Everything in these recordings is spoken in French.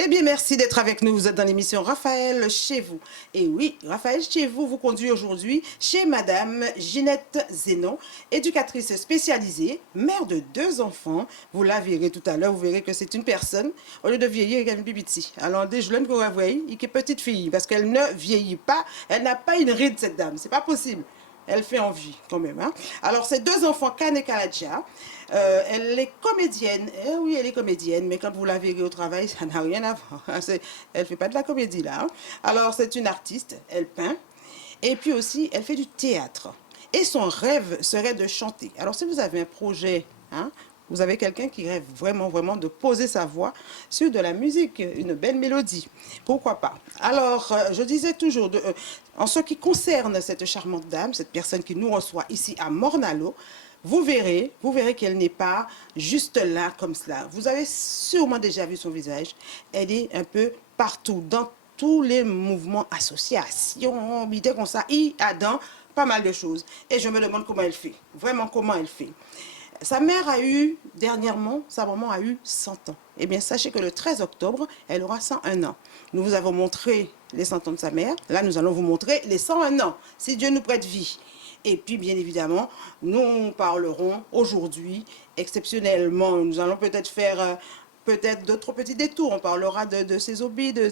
Eh bien, merci d'être avec nous. Vous êtes dans l'émission Raphaël chez vous. Et oui, Raphaël chez vous vous conduit aujourd'hui chez Madame Ginette Zénon, éducatrice spécialisée, mère de 2 enfants. Vous la verrez tout à l'heure, vous verrez que c'est une personne, au lieu de vieillir, elle a une bibiti. Alors, des jeunes que vous voyez, il est petite fille, parce qu'elle ne vieillit pas, elle n'a pas une ride, cette dame. C'est pas possible. Elle fait envie quand même. Hein? Alors, ces 2 enfants, Khan et Kaladja, elle est comédienne. Eh oui, elle est comédienne, mais quand vous la verrez au travail, ça n'a rien à voir. Elle ne fait pas de la comédie là. Hein? Alors, c'est une artiste, elle peint. Et puis aussi, elle fait du théâtre. Et son rêve serait de chanter. Alors, si vous avez un projet, hein, vous avez quelqu'un qui rêve vraiment, vraiment de poser sa voix sur de la musique, une belle mélodie. Pourquoi pas? Alors, je disais toujours, en ce qui concerne cette charmante dame, cette personne qui nous reçoit ici à Morne-à-l'Eau, vous verrez qu'elle n'est pas juste là comme cela. Vous avez sûrement déjà vu son visage. Elle est un peu partout, dans tous les mouvements, associations, idées comme ça, il a dans pas mal de choses. Et je me demande comment elle fait. Vraiment, comment elle fait. Sa mère a eu, dernièrement, sa maman a eu 100 ans. Eh bien, sachez que le 13 octobre, elle aura 101 ans. Nous vous avons montré les 100 ans de sa mère. Là, nous allons vous montrer les 101 ans, si Dieu nous prête vie. Et puis, bien évidemment, nous parlerons aujourd'hui, exceptionnellement, nous allons peut-être faire peut-être d'autres petits détours. On parlera de ses hobbies, de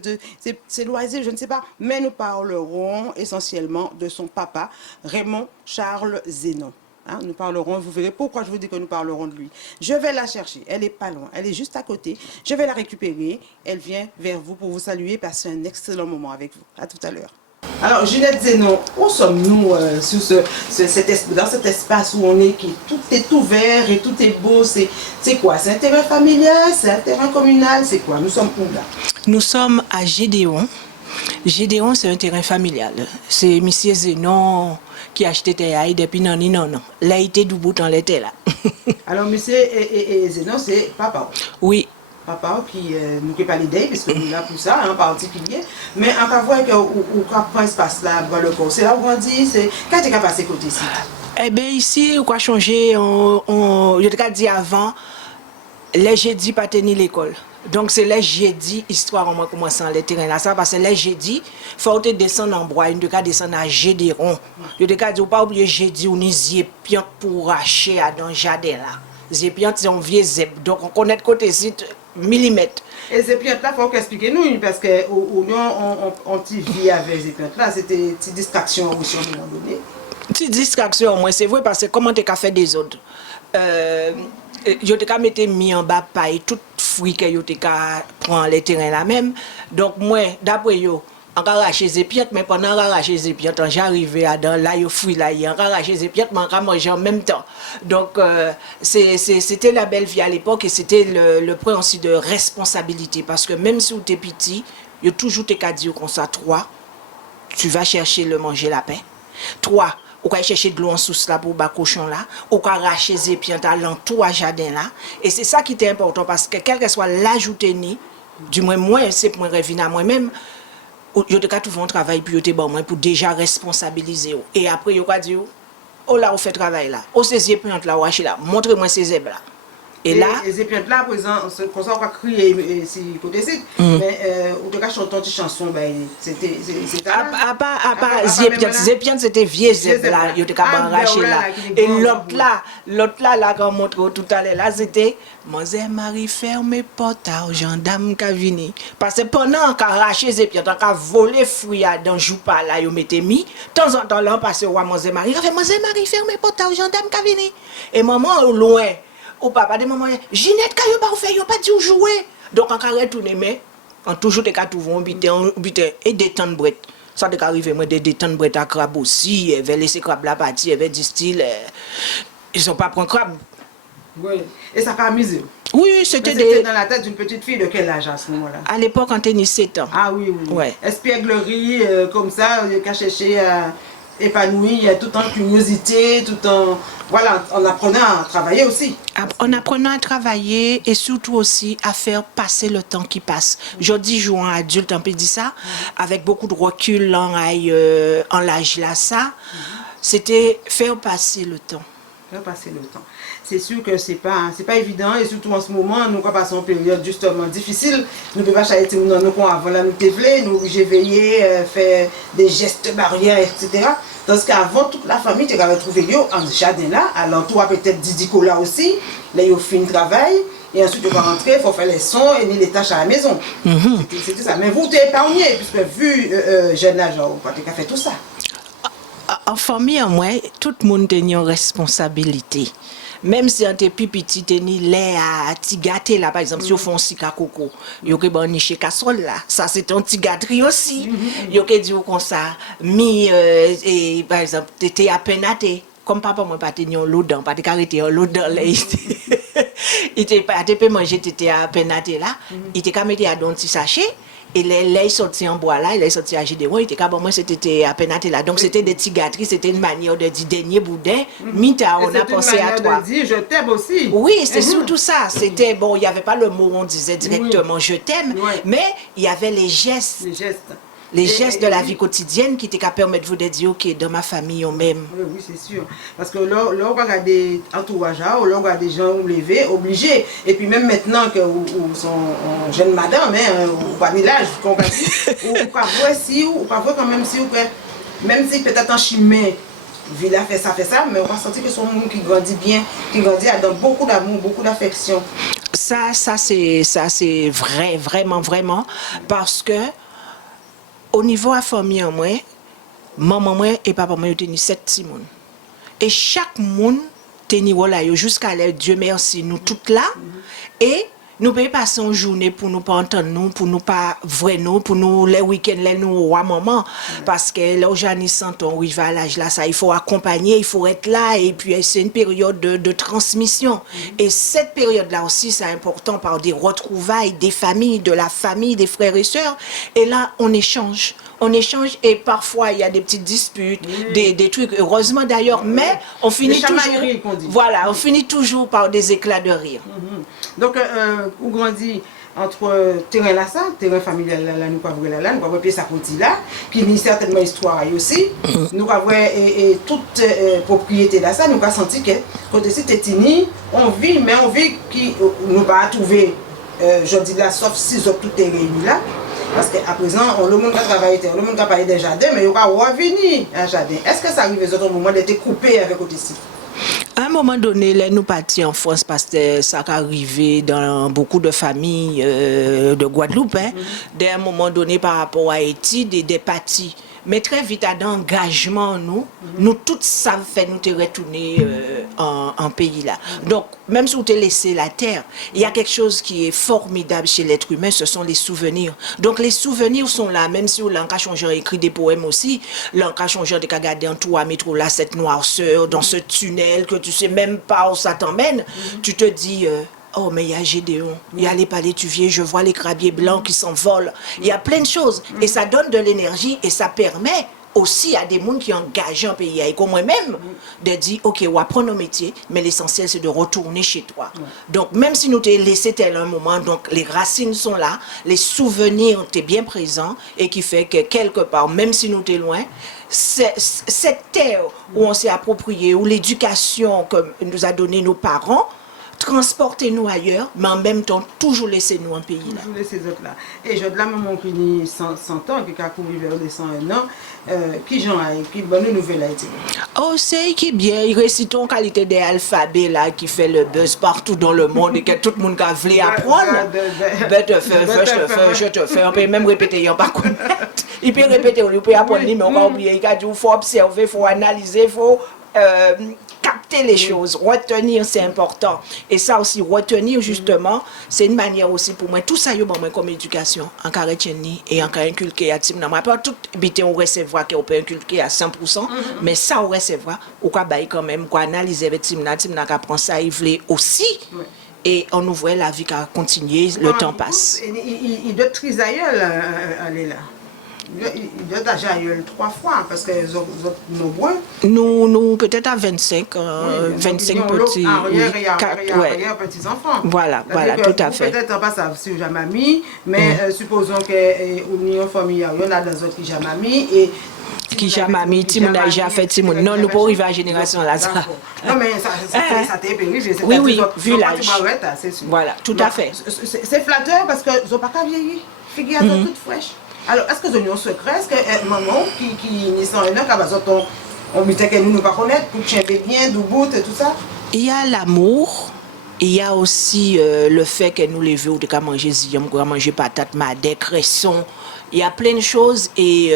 ses loisirs, je ne sais pas. Mais nous parlerons essentiellement de son papa, Raymond Charles Zénon. Hein, nous parlerons, vous verrez pourquoi je vous dis que nous parlerons de lui. Je vais la chercher, elle est pas loin, elle est juste à côté. Je vais la récupérer, elle vient vers vous pour vous saluer, passer un excellent moment avec vous. À tout à l'heure. Alors, Ginette Zénon, où sommes-nous dans cet espace où on est, tout est ouvert et tout est beau? C'est quoi? C'est un terrain familial? C'est un terrain communal? C'est quoi? Nous sommes où là? Nous sommes à Gédéon. Gédéon, c'est un terrain familial. C'est M. Zénon qui a acheté terre depuis non. Là, il était du bout en l'été là. Alors, M. Zénon, c'est papa. Oui. Papa qui nous fait pas l'idée, puisque nous là pour ça, en particulier. Mais en cas voir qu'on prend espace là, dans le corps, c'est là où on dit, c'est qu'est-ce qui a passé côté ici? Eh bien, ici, on a changé, je t'ai dit avant, les jeudis pas tenir l'école. Donc c'est les jeudis, histoire on va commencer les terrains là, ça parce que les jeudis, il faut descendre en bois, une de cas descendre à Gédéon. Je te cas pas oublier jeudi on y piante pour racher dans jardin là. Zépiante c'est un vieux zep. Donc on connaît côté site millimètres. Et Zépiante là, il faut expliquer nous parce que on vit avec Zépiante là, c'était une petite distraction aussi à un moment donné. Petite distraction, moi c'est vrai parce que comment tu as fait des autres. Je t'ai mis en bas paille tout fruit que je t'ai prend les terrains là même. Donc moi d'après yo on a arraché les piètres mais pendant arracher les piètres j'arrivais à dans là yo fruit là on a arraché les piètres mais on a mangé en même temps. Donc c'était la belle vie à l'époque et c'était le point aussi de responsabilité parce que même si tu es petit, yo toujours t'es qu'à dire comme ça 3 tu vas chercher le manger la pain. 3 ou ka chercher de l'eau en source là pour bas cochon là ou ka racher des pieds dans l'entour à jardin là et c'est ça qui était important parce que quel que soit l'âge où tu es du moins moi c'est pour revenir à moi même je te tout un travail puis te bon moi pour déjà responsabiliser et après yo ka dire oh là on fait travail là oh ces pieds là ou là montre-moi ces zèbres là. Et là, les épiantes là, présent, comme ça on va crier si côté site, mais on te cache une petite chanson, ben c'était à part Zépiante c'était vieux zèbre là, il était arraché là. Et l'autre là qu'on montre tout à l'heure là, c'était Monseigneur Marie ferme porte aux gendarmes qui vini. Parce que pendant qu'on arraché Zépiante, qu'on volé fruits dans joupa là, yo mettait mis, de temps en temps là on passait roi Monseigneur Marie, il fait Monseigneur Marie ferme porte aux gendarmes qui vini. Et maman au loin ou papa de maman Ginette ka yo pas fait yo pas dit jouer donc en carré tourner mais en toujours te ka trouver on bité et détendre brette ça te arrive moi de détendre brette à crabe aussi vers laisser crabe la partie avec du style ils sont pas prendre crabe. Oui, et ça a amusé. Oui, c'était dans la tête d'une petite fille de quel âge à ce moment-là? À l'époque quand tenait 7 ans. Ah oui. Ouais. Espièglerie comme ça, qu'a cherché épanoui, tout en curiosité, tout en voilà, en apprenant à travailler aussi. En apprenant à travailler et surtout aussi à faire passer le temps qui passe. Je dis jouant adulte, on peut dire ça, avec beaucoup de recul en l'âge là, ça, c'était faire passer le temps. faire passer le temps. C'est sûr que c'est pas évident, et surtout en ce moment, nous passons une période justement difficile. Nous ne pouvons pas changer nous avant la nous tévler, nous obligés de veiller, faire des gestes barrières, etc. Parce qu'avant, toute la famille, tu avais trouvé en jardin là, alors toi peut-être Didico là aussi, là ils ont fait un travail. Et ensuite, tu vas rentrer, il faut faire les sons et les tâches à la maison. C'est tout ça. Mais vous, tu es épargné, puisque vu jeune âge, tu as fait tout ça. En famille, moi, tout le monde a une responsabilité. Même si on est plus petit, on est là à gâter là, par exemple, si on fait un sika coco, il y a un niché casserole là, ça c'est un petit gâterie aussi. Il y a dit comme ça, par exemple, tu étais à peine à comme papa moi pas tenir l'eau dedans, pas de arrêter l'eau dedans là. Il était pas de manger, tu étais à peine à là, il était qu'à mettre dans un petit sachet. Et les sorti en bois là, il est sorti à Gédéon, il était comme moi c'était à peine là. Donc c'était des petites gâteries, c'était une manière de dire dernier boudin. Mita, on a pensé à toi. De dire je t'aime aussi. Oui, c'est surtout ça. C'était bon, il n'y avait pas le mot on disait directement je t'aime, mais il y avait les gestes. Les gestes de la vie quotidienne qui t'ont permis de vous dire ok dans ma famille on m'aime. Oui, c'est sûr. Parce que là on regarde des entourages, là on regarde des gens levés, obligés. Et puis même maintenant que vous sont jeunes madame, ou pas l'âge, ou pas voir si ou pas voir quand même si ou même si peut-être en chimie Villa fait ça, mais on va sentir que c'est un monde qui grandit bien, qui grandit avec beaucoup d'amour, beaucoup d'affection. Ça c'est vrai, vraiment, parce que au niveau de la famille, maman et papa moi ont tenu 7 petits monde. Et chaque monde tenu là jusqu'à l'air Dieu merci nous toutes là et nous pouvons passer une journée pour nous pas entendre nous, pour nous pas voir nous, pour nous les week-ends les nous roi maman parce que là aujourd'hui on arrive à l'âge là ça il faut accompagner, il faut être là et puis c'est une période de transmission et cette période là aussi c'est important par des retrouvailles des familles, de la famille, des frères et sœurs et là on échange et parfois il y a des petites disputes, des trucs heureusement d'ailleurs mais on finit toujours on finit toujours par des éclats de rire. Donc on grandit entre terrain là ça, terrain familial là nous pas voir là, nous pas voir pied sa là, qui ni certainement histoire aussi. Nous pas voir et toute propriété là ça, nous pas senti que côté si Tétini, on vit qui nous pas trouver je dis là sauf si autres tout est réuni là. Parce qu'à présent, le monde qui travaille, le monde qui a parlé des jardins, mais il va revenir à un jardin. Est-ce que ça arrive à un moment d'être coupé avec côté ci? À un moment donné, là, nous partions en France parce que ça arrivé dans beaucoup de familles de Guadeloupe. Dès un moment donné, par rapport à Haïti, des partis. Mais très vite, à d'engagement, nous toutes ça fait nous te retourner en pays là. Donc, même si vous te laissez la terre, il y a quelque chose qui est formidable chez l'être humain, ce sont les souvenirs. Donc, les souvenirs sont là, même si l'enca changeur écrit des poèmes aussi, l'enca changeur de regarder en toi, mettre là cette noirceur, dans ce tunnel que tu sais même pas où ça t'emmène, tu te dis... oh, mais il y a Gédéon, il y a les palais tuviers, je vois les crabiers blancs qui s'envolent. Il y a plein de choses. Et ça donne de l'énergie et ça permet aussi à des gens qui engagent un pays, et comme moi-même, de dire, ok, on va prendre nos métiers, mais l'essentiel, c'est de retourner chez toi. Donc, même si nous t'ai laissé tel un moment, donc les racines sont là, les souvenirs étaient bien présents, et qui fait que quelque part, même si nous t'es loin, cette terre où on s'est approprié, où l'éducation que nous a donné nos parents, transportez-nous ailleurs, mais en même temps, toujours laissez-nous un pays là. Toujours laissez autres là. Et je de la maman qui a 100 ans, qui a couru vers les 101 ans, qui j'en a, qui bonne nouvelle a été. Oh, c'est qui bien, il récite en qualité des alphabets là, qui fait le buzz partout dans le monde et que tout le monde a voulu apprendre. Je te fais, on peut même répéter, il n'y a pas connaître. Il peut répéter, il peut apprendre, mais on va oublier, il faut observer, il faut analyser, il faut... capter les choses, retenir c'est important et ça aussi retenir justement c'est une manière aussi pour moi tout ça yo bon moi comme éducation en carrétieni et en inculquer à tim pas tout bité on recevoir qu'on peut inculquer à 100% mais ça on recevoir ou quoi bail quand même quoi analyser avec tim n'a prend ça il voulait aussi et on ouvre la vie qui continuer le temps passe il doit trisailleul aller là. Il doit déjà eu 3 fois parce que les autres nombreux. Nous peut-être à 25, 25 petits. Arrière petits enfants. Voilà, tout à fait. Peut-être pas ça sur Jamami, mais supposons que l'union familiale, il y en a dans d'autres qui Jamami et Qui jamais mamie, Timoun a déjà fait Timoun. Non, nous pas arriver à la génération là. Ça. Non, mais ça t'est périllé. Oui, oui, vu l'âge. C'est sûr. Voilà, tout à fait. C'est flatteur parce que ils n'ont pas qu'à vieillir. Figure toute fraîche. Alors, est-ce que vous avez un secret? Est-ce que maman qui naît sans un an, on me dit que nous ne pas connaître, pour que bien, du bout et tout ça? Il y a l'amour. Il y a aussi le fait que nous les vieux, on manger ziyam, on manger patate, madec, cresson. Il y a plein de choses et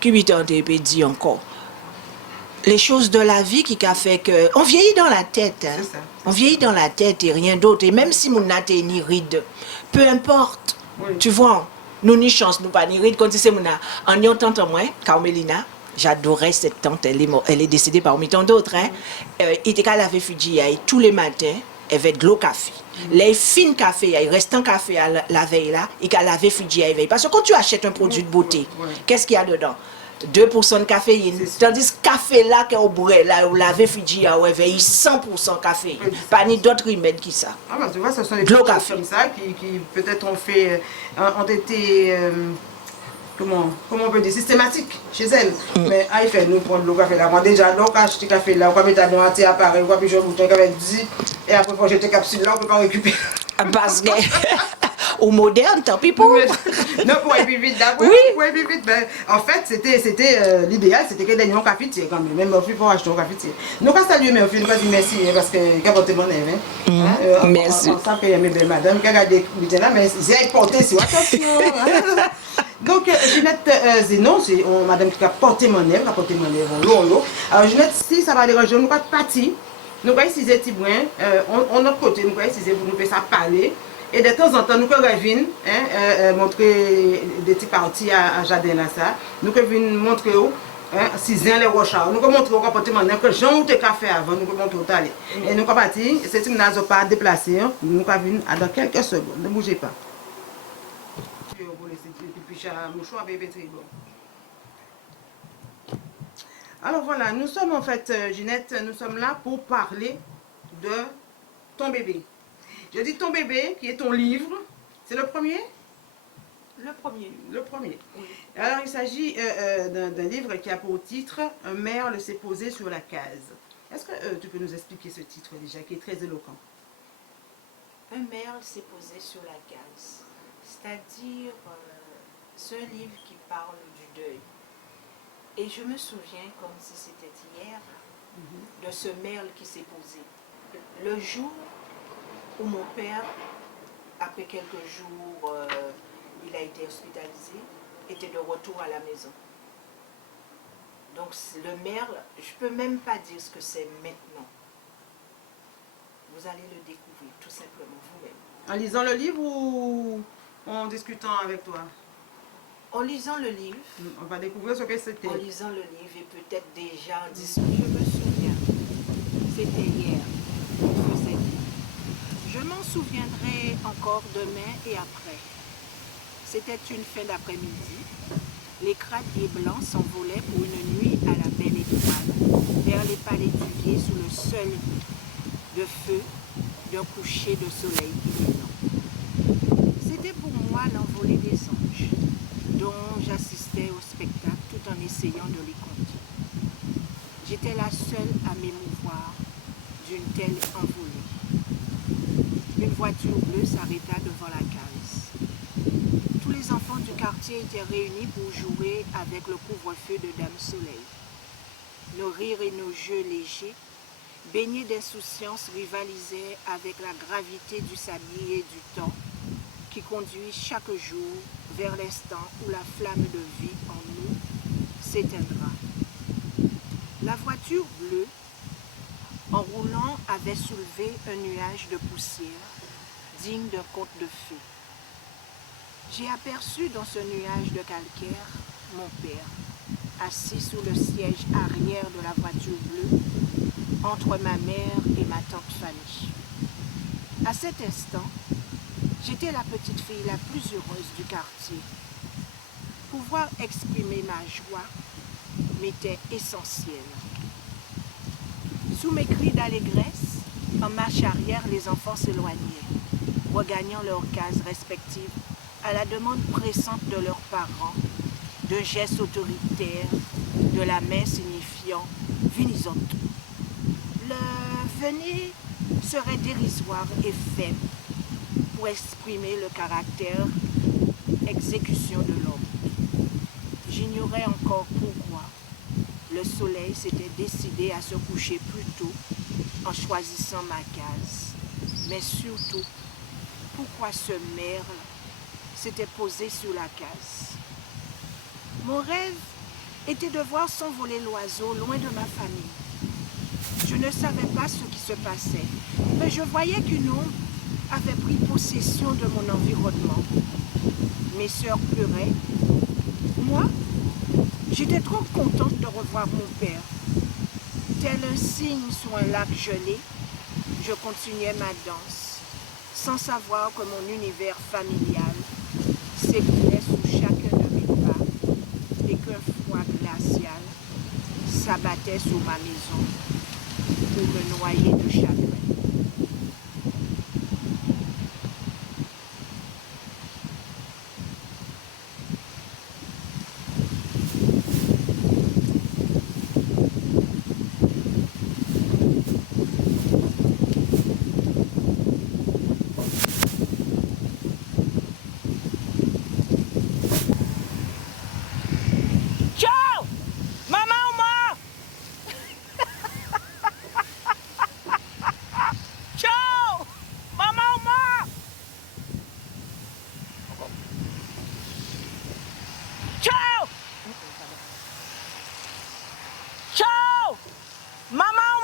qui peut dire encore. Les choses de la vie qui a fait que on vieillit dans la tête. Hein. Ça, on vieillit dans la tête et rien d'autre. Et même si mon nat est ni ride, peu importe. Oui. Tu vois, nous ni chance, nous pas ni ride. Quand c'est mon en y tante moi, Carmelina. J'adorais cette tante, elle est décédée parmi tant d'autres. Hein. Il était qu'à laver Fuji tous les matins avec de l'eau café. Les fines café, il reste un café à la veille là, il a lavé Fuji à veille. Parce que quand tu achètes un produit de beauté, qu'est-ce qu'il y a dedans? 2% de caféine. Tandis que café là, qu'on boit là, ou laver Fuji à veille, 100% caféine. Pas ni d'autres remèdes qui ça. Ah bah tu vois, ce sont des de l'eau choses café. comme ça qui peut-être ont été comment on peut dire systématiques chez elles. Mais il fait nous prendre le café là. Moi déjà donc acheter le café là, on va mettre dans un petit appareil, on va puis je bouton avec 10 et après faut jeter capsule là, on peut pas récupérer. Parce que au moderne, tant pis pour. Non, pour aller plus vite d'abord. Oui. Pour aller plus vite. Ben, en fait, c'était l'idéal, c'était que nous un cafetier quand même. Même Murphy pour acheter un cafetier. Nous pas saluer Murphy, nous pas dire merci parce que qu'a porté mon élève. Merci. On sent qu'il y a mes belles madame qui a gardé là, mais j'ai porté sur attention. Donc, Ginette Zénon, c'est madame qui a porté mon élève, l'eau. Alors, Ginette, si ça va déranger, nous pas partir. Nous allons ici, on notre côté, nous allons ici pour nous faire ça parler. Et de temps en temps, nous revenons montrer des petits parties à jardin là ça. Nous revenons montrer si les rochers. Nous montrer au comportement que Jean te café avant, nous montrer où aller. Et nous partir, c'est une nage pas déplacé, nous revenons dans quelques secondes. Ne bougez pas. Alors voilà, nous sommes en fait, Ginette, nous sommes là pour parler de ton bébé. Je dis ton bébé, qui est ton livre. C'est le premier? Le premier. Le premier. Oui. Alors, il s'agit d'un livre qui a pour titre « Un merle s'est posé sur la case ». Est-ce que tu peux nous expliquer ce titre déjà, qui est très éloquent? Un merle s'est posé sur la case. C'est-à-dire, c'est un livre qui parle du deuil. Et je me souviens, comme si c'était hier, de ce merle qui s'est posé. Le jour où mon père, après quelques jours, il a été hospitalisé, était de retour à la maison. Donc le merle, je ne peux même pas dire ce que c'est maintenant. Vous allez le découvrir tout simplement vous-même. En lisant le livre ou en discutant avec toi? En lisant le livre. On va découvrir ce que c'était. En lisant le livre et peut-être déjà en discutant. Je me souviens, c'était hier. On faisait. Je m'en souviendrai encore demain et après. C'était une fin d'après-midi. Les crabiers blancs s'envolaient pour une nuit à la belle étoile, vers les palais du guet sous le seul de feu d'un coucher de soleil imminent. C'était pour moi l'envolée des anges, dont j'assistais au spectacle tout en essayant de les compter. J'étais la seule à m'émouvoir d'une telle envolée. Une voiture bleue s'arrêta devant la case. Tous les enfants du quartier étaient réunis pour jouer avec le couvre-feu de Dame Soleil. Nos rires et nos jeux légers, baignés d'insouciance, rivalisaient avec la gravité du sablier et du temps qui conduit chaque jour vers l'instant où la flamme de vie en nous s'éteindra. La voiture bleue, en roulant, avait soulevé un nuage de poussière digne d'un conte de fées. J'ai aperçu dans ce nuage de calcaire mon père, assis sous le siège arrière de la voiture bleue, entre ma mère et ma tante Fanny. À cet instant, j'étais la petite fille la plus heureuse du quartier. Pouvoir exprimer ma joie m'était essentiel. Sous mes cris d'allégresse, en marche arrière, les enfants s'éloignaient, regagnant leurs cases respectives à la demande pressante de leurs parents, d'un geste autoritaire de la main signifiant Vinisot. Le venez serait dérisoire et faible pour exprimer le caractère exécution de l'homme. J'ignorais encore pourquoi le soleil s'était décidé à se coucher plus tôt en choisissant ma case. Mais surtout, pourquoi ce merle s'était posé sur la case. Mon rêve était de voir s'envoler l'oiseau loin de ma famille. Je ne savais pas ce qui se passait, mais je voyais qu'une ombre avait pris possession de mon environnement. Mes sœurs pleuraient. Moi, j'étais trop contente de revoir mon père. Tel un cygne sur un lac gelé, je continuais ma danse, sans savoir que mon univers familial s'écoulait sous chacun de mes pas et qu'un froid glacial s'abattait sur ma maison pour me noyer de chagrin. Ciao! Maman ou moi? Ciao! Maman ou moi? Ciao! Ciao! Maman